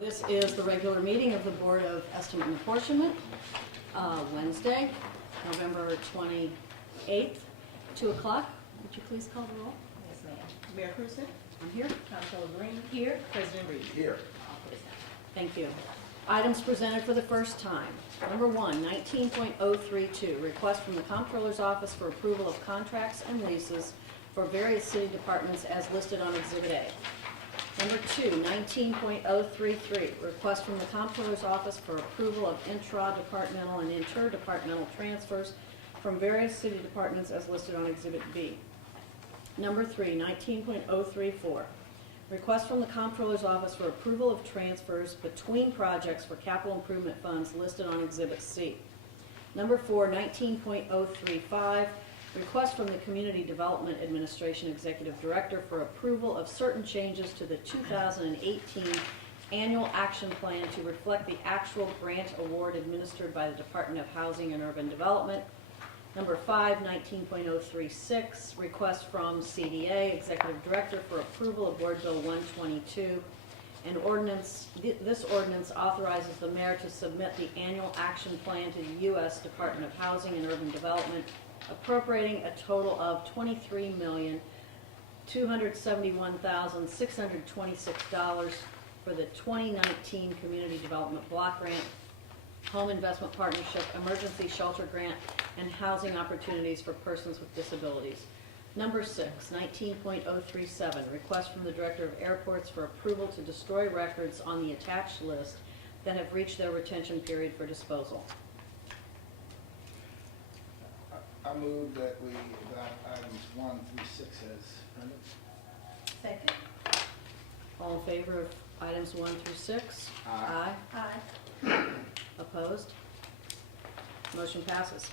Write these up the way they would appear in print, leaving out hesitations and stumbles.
This is the regular meeting of the Board of Estimate and Apportionment, Wednesday, November 28th, 2 o'clock. Would you please call the roll? Yes, ma'am. Mayor Cruiser? I'm here. Councilor Green? Here. President Reed? Here. All present. Thank you. Items presented for the first time. Number 1, 19.032, request from the Comptroller's Office for approval of contracts and leases for various city departments as listed on Exhibit A. Number 2, 19.033, request from the Comptroller's Office for approval of intra-departmental and interdepartmental transfers from various city departments as listed on Exhibit B. Number 3, 19.034, request from the Comptroller's Office for approval of transfers between projects for capital improvement funds listed on Exhibit C. Number 4, 19.035, request from the Community Development Administration Executive Director for approval of certain changes to the 2018 Annual Action Plan to reflect the actual grant award administered by the Department of Housing and Urban Development. Number 5, 19.036, request from CDA Executive Director for approval of Board Bill 122. An ordinance, this ordinance authorizes the mayor to submit the annual action plan to the U.S. Department of Housing and Urban Development, appropriating a total of $23,271,626 for the 2019 Community Development Block Grant, Home Investment Partnership, Emergency Shelter Grant, and Housing Opportunities for Persons with Disabilities. Number 6, 19.037, request from the Director of Airports for approval to destroy records on the attached list that have reached their retention period for disposal. I move that we adopt items 1 through 6 as printed. Second. All in favor of items 1 through 6? Aye. Aye. Opposed? Motion passes.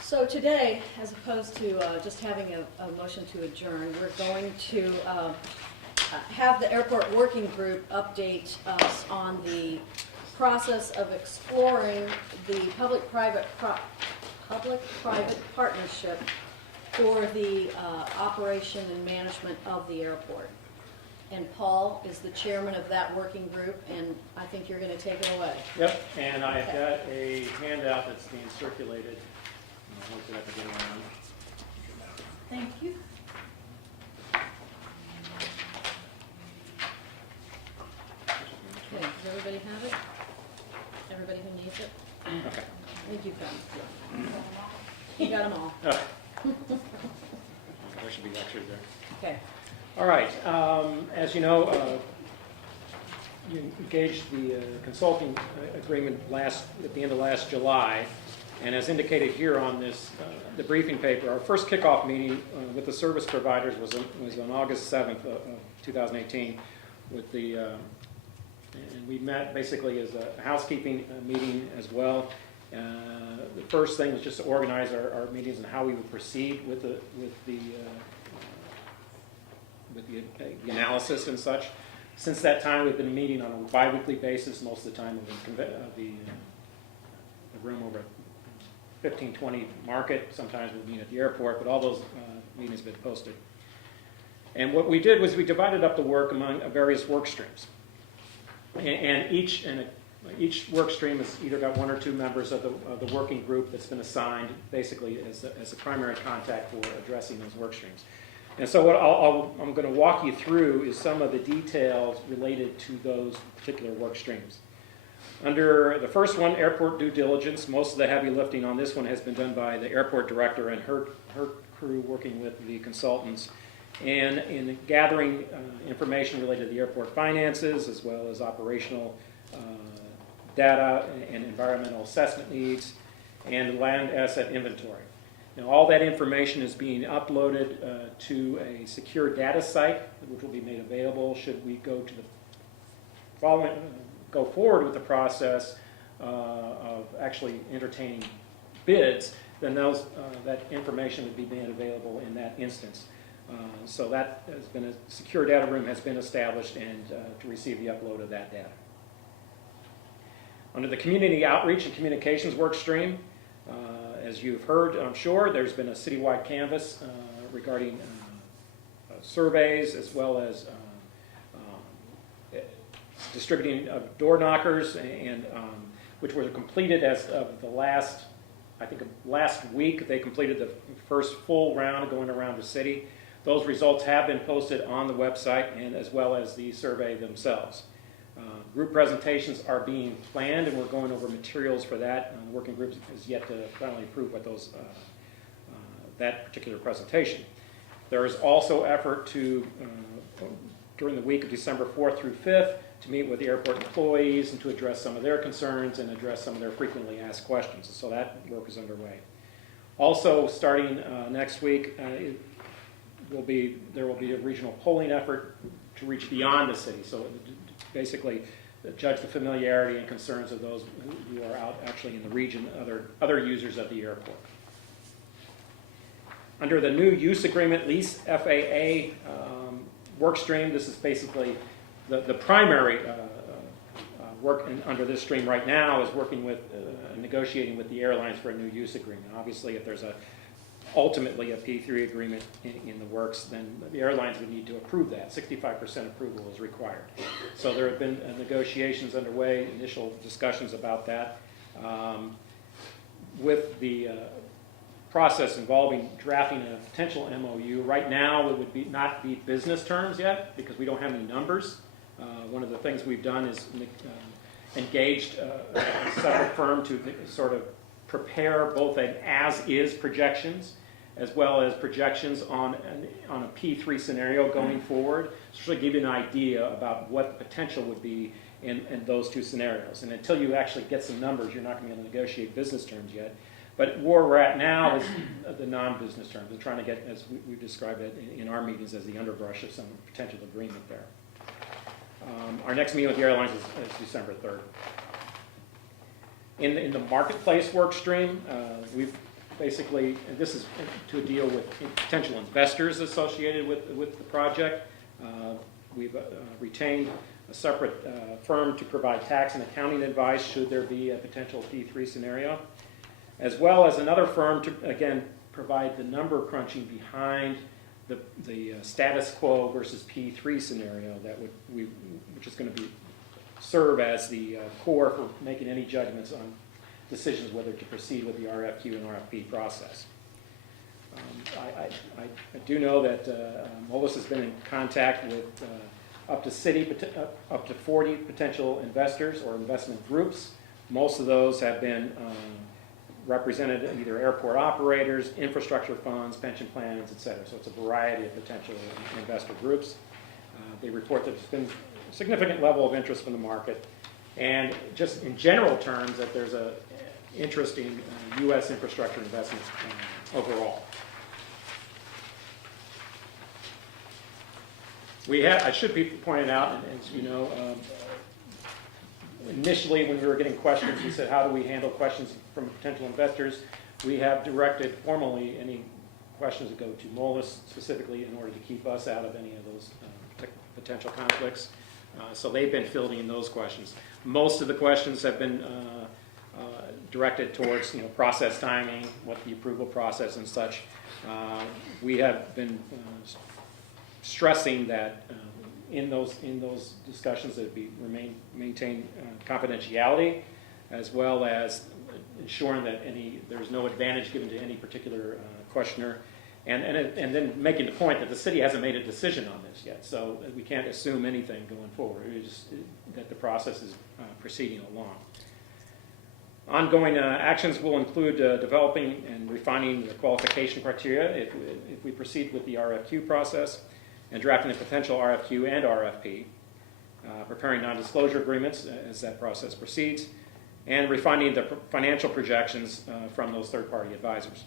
So today, as opposed to just having a motion to adjourn, we're going to have the airport working group update us on the process of exploring the public-private partnership for the operation and management of the airport. And Paul is the chairman of that working group, and I think you're going to take it away. Yep, and I've got a handout that's being circulated. Hopefully I can get around. Thank you. Okay, does everybody have it? Everybody who needs it? Okay. I think you've got them. You got them all. Oh. There should be lectures there. Okay. All right. As you know, you engaged the consulting agreement at the end of last July, and as indicated here on this the briefing paper, our first kickoff meeting with the service providers was on August 7th of 2018, with the and we met basically as a housekeeping meeting as well. The first thing was just to organize our meetings and how we would proceed with the analysis and such. Since that time, we've been meeting on a bi-weekly basis. Most of the time, the room over at 1520 Market. Sometimes we'll meet at the airport, but all those meetings have been posted. And what we did was we divided up the work among various work streams, and each work stream has either got 1 or 2 members of the working group that's been assigned basically as a primary contact for addressing those work streams. And so what I'm going to walk you through is some of the details related to those particular work streams. Under the first one, airport due diligence, most of the heavy lifting on this one has been done by the airport director and her crew working with the consultants, and in gathering information related to the airport finances as well as operational data and environmental assessment needs and land asset inventory. Now, all that information is being uploaded to a secure data site, which will be made available should we go to the go forward with the process of actually entertaining bids. Then that information would be made available in that instance. So that has been a secure data room has been established, and to receive the upload of that data. Under the community outreach and communications work stream, as you've heard, I'm sure, there's been a citywide canvass regarding surveys as well as distributing of door knockers, and which were completed as of the last, I think last week. They completed the first full round going around the city. Those results have been posted on the website, and as well as the survey themselves. Group presentations are being planned, and we're going over materials for that. The working group is yet to finally approve what those that particular presentation. There is also effort to, during the week of December 4th through 5th, to meet with the airport employees and to address some of their concerns and address some of their frequently asked questions. So that work is underway. Also, starting next week, there will be a regional polling effort to reach beyond the city. So basically, judge the familiarity and concerns of those who are out actually in the region, other users of the airport. Under the new use agreement lease FAA work stream, this is basically the primary work under this stream right now is working with, negotiating with the airlines for a new use agreement. Obviously, if there's ultimately a P3 agreement in the works, then the airlines would need to approve that. 65% approval is required. So there have been negotiations underway, initial discussions about that. With the process involving drafting a potential MOU, right now it would not be business terms yet because we don't have any numbers. One of the things we've done is engaged a separate firm to sort of prepare both an as-is projections as well as projections on a P3 scenario going forward, so to give you an idea about what the potential would be in those two scenarios. And until you actually get some numbers, you're not going to be able to negotiate business terms yet. But where we're at now is the non-business terms. We're trying to get, as we've described it in our meetings, as the underbrush of some potential agreement there. Our next meeting with the airlines is December 3rd. In the marketplace work stream, we've basically, and this is to deal with potential investors associated with the project. We've retained a separate firm to provide tax and accounting advice should there be a potential P3 scenario, as well as another firm to, again, provide the number crunching behind the status quo versus P3 scenario which is going to serve as the core for making any judgments on decisions whether to proceed with the RFQ and RFP process. I do know that MOLIS has been in contact with up to 40 potential investors or investment groups. Most of those have been represented either airport operators, infrastructure funds, pension plans, et cetera. So it's a variety of potential investor groups. They report that there's been a significant level of interest from the market, and just in general terms that there's an interest in U.S. infrastructure investments overall. I should be pointing out, and as you know, initially when we were getting questions, we said, how do we handle questions from potential investors? We have directed formally any questions that go to MOLIS specifically in order to keep us out of any of those potential conflicts. So they've been fielding those questions. Most of the questions have been directed towards process timing, what the approval process and such. We have been stressing that in those discussions that maintain confidentiality, as well as ensuring that there's no advantage given to any particular questioner, and then making the point that the city hasn't made a decision on this yet, so we can't assume anything going forward. It's just that the process is proceeding along. Ongoing actions will include developing and refining the qualification criteria if we proceed with the RFQ process, and drafting the potential RFQ and RFP, preparing non-disclosure agreements as that process proceeds, and refining the financial projections from those third-party advisors.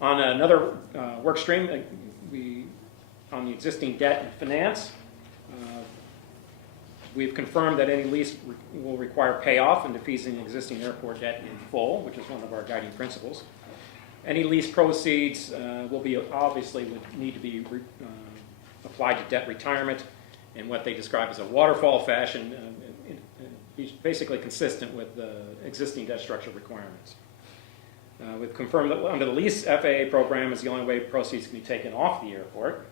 On another work stream, on the existing debt and finance, we've confirmed that any lease will require payoff and defeasing existing airport debt in full, which is one of our guiding principles. Any lease proceeds would need to be applied to debt retirement in what they describe as a waterfall fashion, basically consistent with the existing debt structure requirements. We've confirmed that under the lease FAA program is the only way proceeds can be taken off the airport.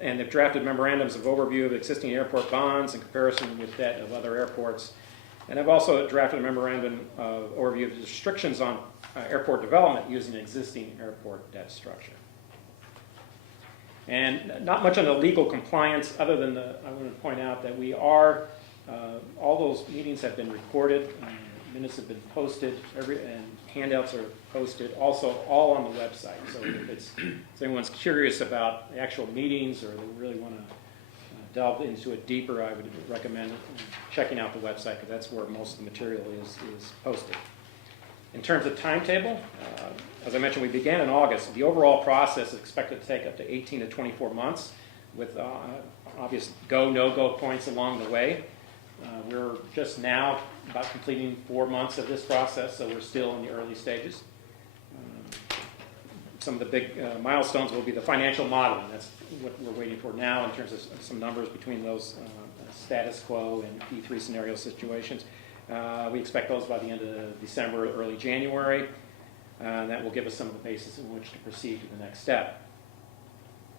And they've drafted memorandums of overview of existing airport bonds in comparison with debt of other airports. And I've also drafted a memorandum of overview of the restrictions on airport development using existing airport debt structure. And not much on the legal compliance, other than I want to point out that we are, all those meetings have been recorded, minutes have been posted, and handouts are posted, also all on the website. So if anyone's curious about the actual meetings or they really want to delve into it deeper, I would recommend checking out the website, because that's where most of the material is posted. In terms of timetable, as I mentioned, we began in August. The overall process is expected to take up to 18 to 24 months with obvious go, no-go points along the way. We're just now about completing 4 months of this process, so we're still in the early stages. Some of the big milestones will be the financial modeling. That's what we're waiting for now in terms of some numbers between those status quo and P3 scenario situations. We expect those by the end of December, early January. That will give us some of the basis in which to proceed to the next step.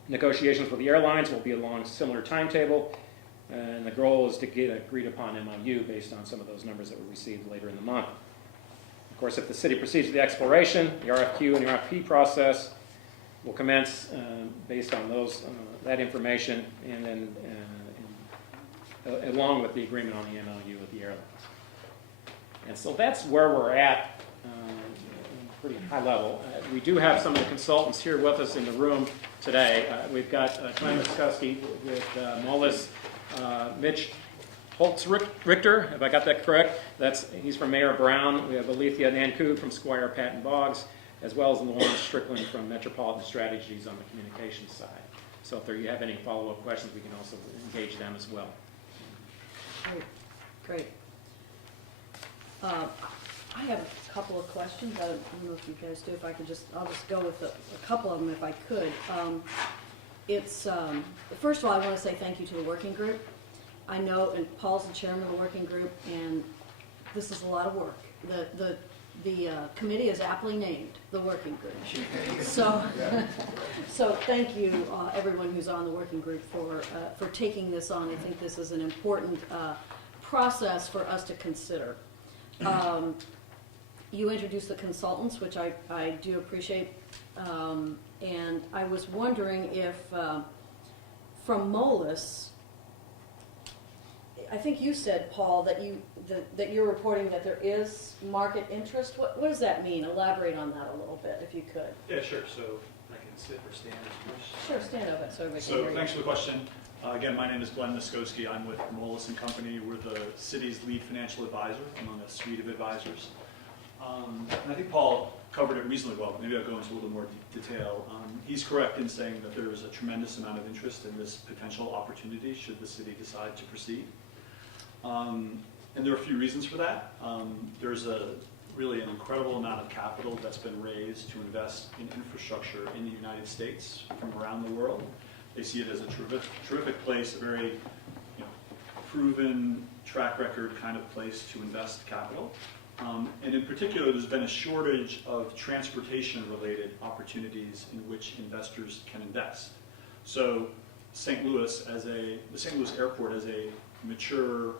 Negotiations with the airlines will be along a similar timetable, and the goal is to get an agreed upon MOU based on some of those numbers that we received later in the month. Of course, if the city proceeds with the exploration, the RFQ and the RFP process will commence based on that information, and then along with the agreement on the MOU with the airlines. And so that's where we're at, pretty high level. We do have some of the consultants here with us in the room today. We've got Glenn Muskusky with Moelis, Mitch Holtz-Richter, if I got that correct. He's from Mayor Brown. We have Alethea Nanku from Squire Patton Boggs, as well as Lawrence Strickland from Metropolitan Strategies on the communications side. So if you have any follow-up questions, we can also engage them as well. Great. I have a couple of questions. I don't know if you guys do. I'll just go with a couple of them if I could. First of all, I want to say thank you to the working group. I know, and Paul's the chairman of the working group, and this is a lot of work. The committee is aptly named the working group. So thank you, everyone who's on the working group for taking this on. I think this is an important process for us to consider. You introduced the consultants, which I do appreciate, and I was wondering if from Moelis, I think you said, Paul, that you're reporting that there is market interest. What does that mean? Elaborate on that a little bit, if you could. Yeah, sure. So I can sit or stand as you wish. Sure, stand over so everybody can So hear you. thanks for the question. Again, my name is Glenn Muskowski. I'm with Moelis & Company. We're the city's lead financial advisor among a suite of advisors. And I think Paul covered it reasonably well. Maybe I'll go into a little more detail. He's correct in saying that there is a tremendous amount of interest in this potential opportunity should the city decide to proceed. And there are a few reasons for that. There's really an incredible amount of capital that's been raised to invest in infrastructure in the United States from around the world. They see it as a terrific place, a very proven track record kind of place to invest capital. And in particular, there's been a shortage of transportation-related opportunities in which investors can invest. So the St. Louis Airport as a mature,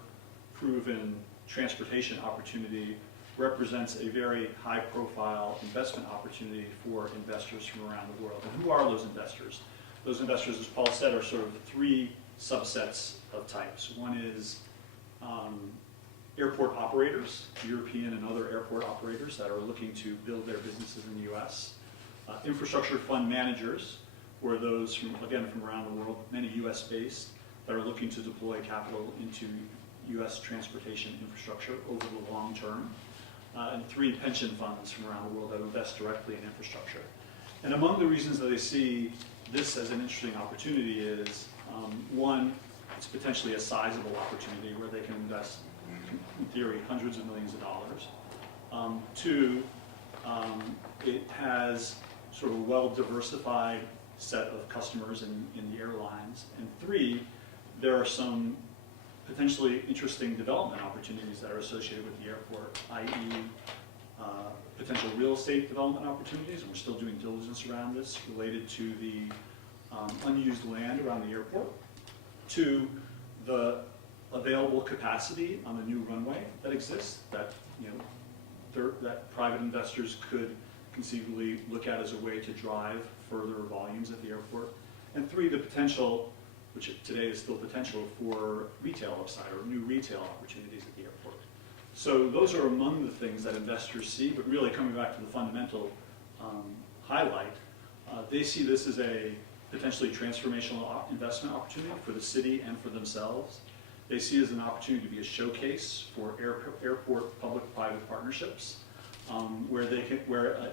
proven transportation opportunity represents a very high-profile investment opportunity for investors from around the world. And who are those investors? Those investors, as Paul said, are sort of three subsets of types. One is airport operators, European and other airport operators that are looking to build their businesses in the U.S. Infrastructure fund managers, who are those from around the world, many U.S.-based, that are looking to deploy capital into U.S. transportation infrastructure over the long term. And three, pension funds from around the world that invest directly in infrastructure. And among the reasons that they see this as an interesting opportunity is, one, it's potentially a sizable opportunity where they can invest, in theory, hundreds of millions of dollars. Two, it has sort of a well-diversified set of customers in the airlines. And three, there are some potentially interesting development opportunities that are associated with the airport, i.e. Potential real estate development opportunities, and we're still doing diligence around this, related to the unused land around the airport, to the available capacity on the new runway that exists that, that private investors could conceivably look at as a way to drive further volumes at the airport. And 3, the potential, which today is still potential, for retail upside or new retail opportunities at the airport. So those are among the things that investors see, but really coming back to the fundamental highlight, they see this as a potentially transformational investment opportunity for the city and for themselves. They see it as an opportunity to be a showcase for airport public-private partnerships, where a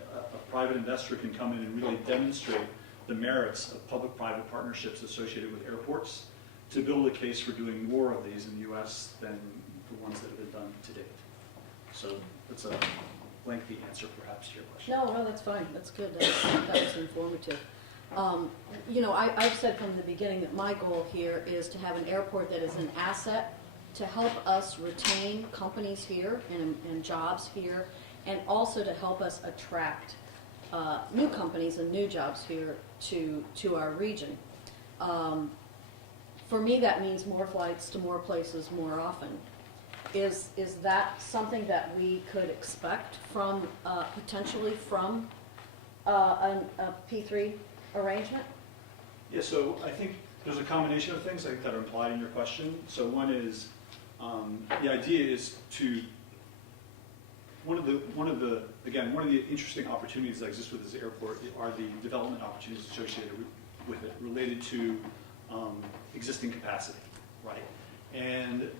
private investor can come in and really demonstrate the merits of public-private partnerships associated with airports to build a case for doing more of these in the U.S. than the ones that have been done to date. So that's a lengthy answer perhaps to your question. No, that's fine, that's good, that was informative. I've said from the beginning that my goal here is to have an airport that is an asset to help us retain companies here and jobs here, and also to help us attract new companies and new jobs here to our region. For me, that means more flights to more places more often. Is that something that we could expect from, potentially from a P3 arrangement? Yeah, so I think there's a combination of things I think that are implied in your question. So one is, the idea is to, one of the interesting opportunities that exist with this airport are the development opportunities associated with it, related to existing capacity, right? And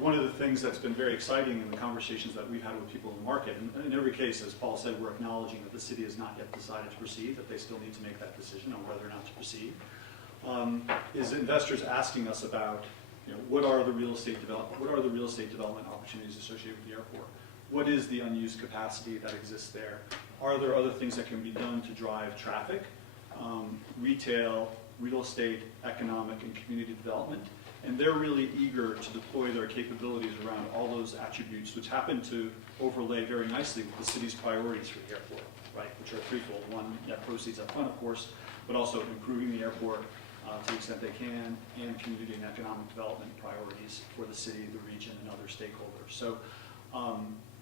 one of the things that's been very exciting in the conversations that we've had with people in the market, and in every case, as Paul said, we're acknowledging that the city has not yet decided to proceed, that they still need to make that decision on whether or not to proceed, is investors asking us about, what are the real estate development opportunities associated with the airport? What is the unused capacity that exists there? Are there other things that can be done to drive traffic, retail, real estate, economic, and community development? And they're really eager to deploy their capabilities around all those attributes, which happen to overlay very nicely with the city's priorities for the airport, right? Which are threefold. One, net proceeds up front, of course, but also improving the airport to the extent they can, and community and economic development priorities for the city, the region, and other stakeholders. So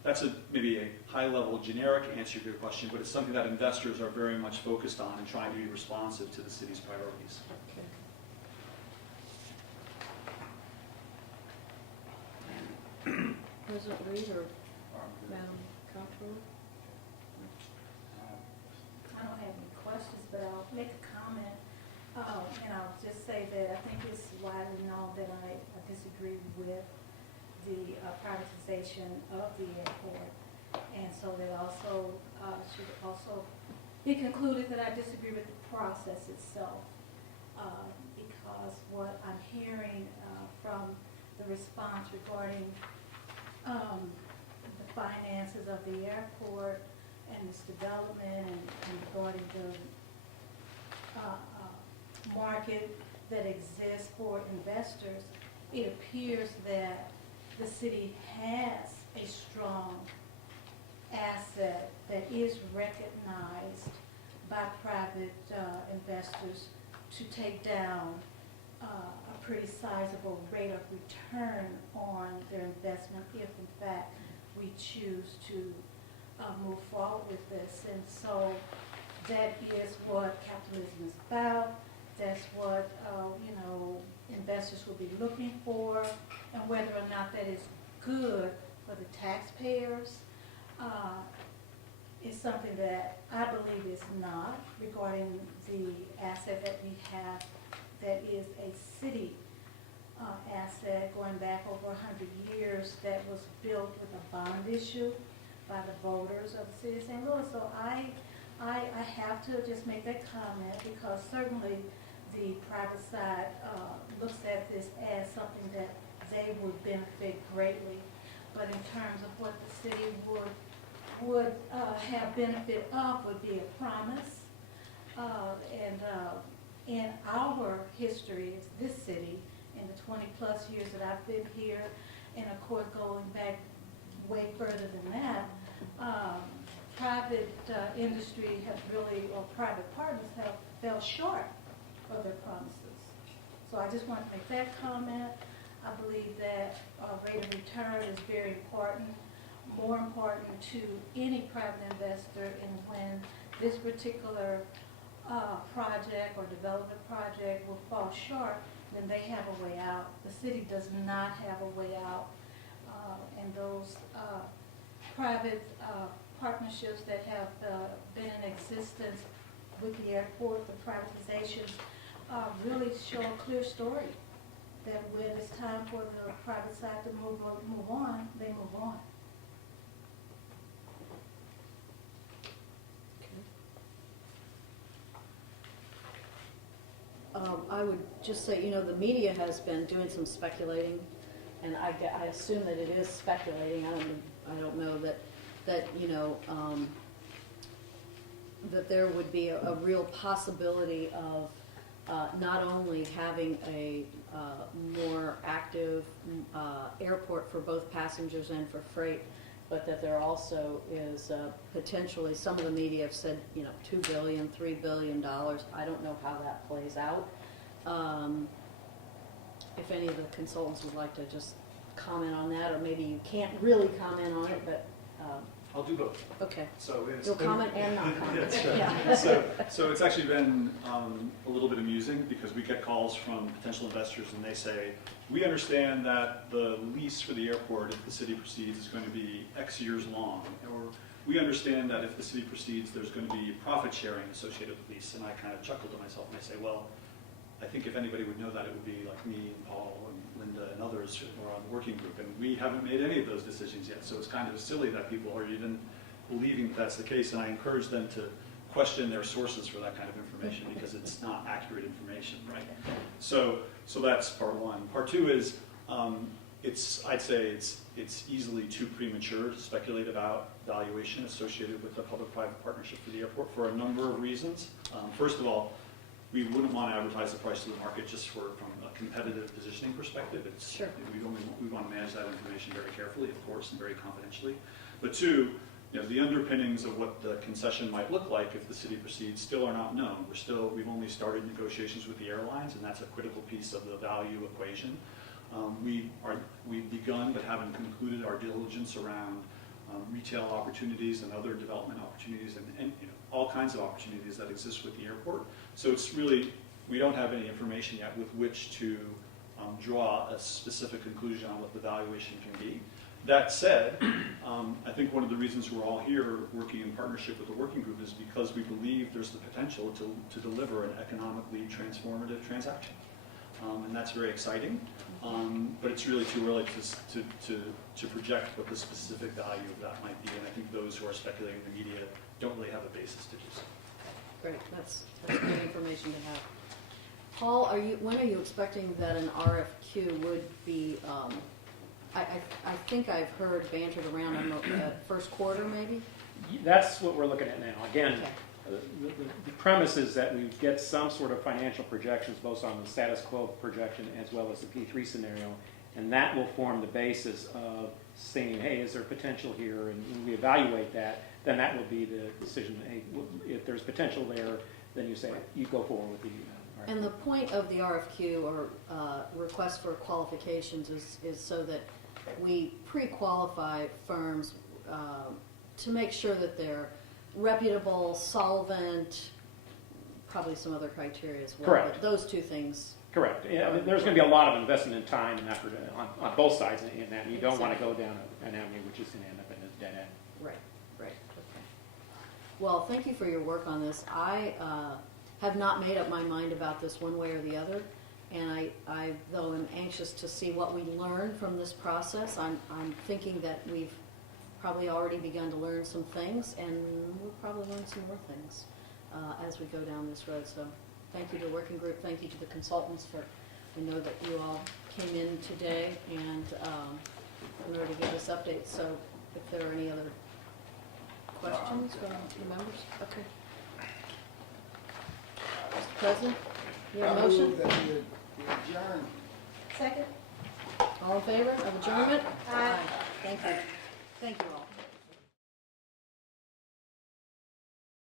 that's maybe a high-level generic answer to your question, but it's something that investors are very much focused on and trying to be responsive to the city's priorities. Okay. President Reed or Madam Comptroller? I don't have any questions, but I'll make a comment. And I'll just say that I think it's widely known that I disagree with the privatization of the airport. And so that also should also be concluded that I disagree with the process itself. Because what I'm hearing from the response regarding the finances of the airport and its development and regarding the market that exists for investors, it appears that the city has a strong asset that is recognized by private investors to take down a pretty sizable rate of return on their investment if in fact we choose to move forward with this. And so that is what capitalism is about. That's what investors will be looking for, and whether or not that is good for the taxpayers is something that I believe is not, regarding the asset that we have that is a city asset going back over 100 years, that was built with a bond issue by the voters of the city of St. Louis. So I have to just make that comment, because certainly the private side looks at this as something that they would benefit greatly. But in terms of what the city would have benefit of would be a promise. In our history, this city, in the 20-plus years that I've been here, and of course going back way further than that, private industry has really, or private partners have fell short of their promises. So I just want to make that comment. I believe that rate of return is very important, more important to any private investor, and when this particular project or development project will fall short, then they have a way out. The city does not have a way out. And those private partnerships that have been in existence with the airport, the privatizations, really show a clear story that when it's time for the private side to move on, they move on. I would just say, the media has been doing some speculating, and I assume that it is speculating. I don't know that that there would be a real possibility of not only having a more active airport for both passengers and for freight, but that there also is potentially, some of the media have said, $2 billion, $3 billion. I don't know how that plays out. If any of the consultants would like to just comment on that, or maybe you can't really comment on it, but, I'll do both. okay. So it's You'll been- comment and not comment. That's right. Yeah. So it's actually been a little bit amusing because we get calls from potential investors and they say, we understand that the lease for the airport, if the city proceeds, is going to be X years long. Or we understand that if the city proceeds, there's going to be profit sharing associated with the lease. And I kind of chuckle to myself and I say, well, I think if anybody would know that, it would be like me and Paul and Linda and others who are on the working group. And we haven't made any of those decisions yet. So it's kind of silly that people are even believing that that's the case. And I encourage them to question their sources for that kind of information because it's not accurate information, right? So that's part one. Part two is, I'd say it's easily too premature to speculate about valuation associated with the public-private partnership for the airport for a number of reasons. First of all, we wouldn't want to advertise the price to the market just from a competitive positioning perspective. Sure. We want to manage that information very carefully, of course, and very confidentially. But two, the underpinnings of what the concession might look like if the city proceeds still are not known. We've only started negotiations with the airlines, and that's a critical piece of the value equation. We've begun but haven't concluded our diligence around retail opportunities and other development opportunities and all kinds of opportunities that exist with the airport. So it's really, we don't have any information yet with which to draw a specific conclusion on what the valuation can be. That said, I think one of the reasons we're all here working in partnership with the working group is because we believe there's the potential to deliver an economically transformative transaction. And that's very exciting, but it's really too early to project what the specific value of that might be, and I think those who are speculating in the media don't really have a basis to do so. Great, that's good information to have. Paul, when are you expecting that an RFQ would be, I think I've heard bantered around on the first quarter maybe? That's what we're looking at now. Again, Okay. the premise is that we get some sort of financial projections, both on the status quo projection as well as the P3 scenario, and that will form the basis of saying, hey, is there potential here? And when we evaluate that, then that will be the decision. Hey, if there's potential there, then you say, you go forward with the RFQ. And the point of the RFQ or request for qualifications is so that we pre-qualify firms to make sure that they're reputable, solvent, probably some other criteria as well. Correct. But those two things. Correct. Yeah, there's going to be a lot of investment in time and effort on both sides in that. You don't want to Exactly. go down an avenue which is going to end up in a dead end. Right, okay. Well, thank you for your work on this. I have not made up my mind about this one way or the other, and I though am anxious to see what we learn from this process. I'm thinking that we've probably already begun to learn some things, and we'll probably learn some more things as we go down this road. So thank you to the working group, thank you to the consultants for, I know that you all came in today and in order to give us updates. So if there are any other questions from the members? Okay. Mr. President, you have a I motion? move that we adjourn. Second? All in favor of adjournment? Aye. Thank you. Thank you all.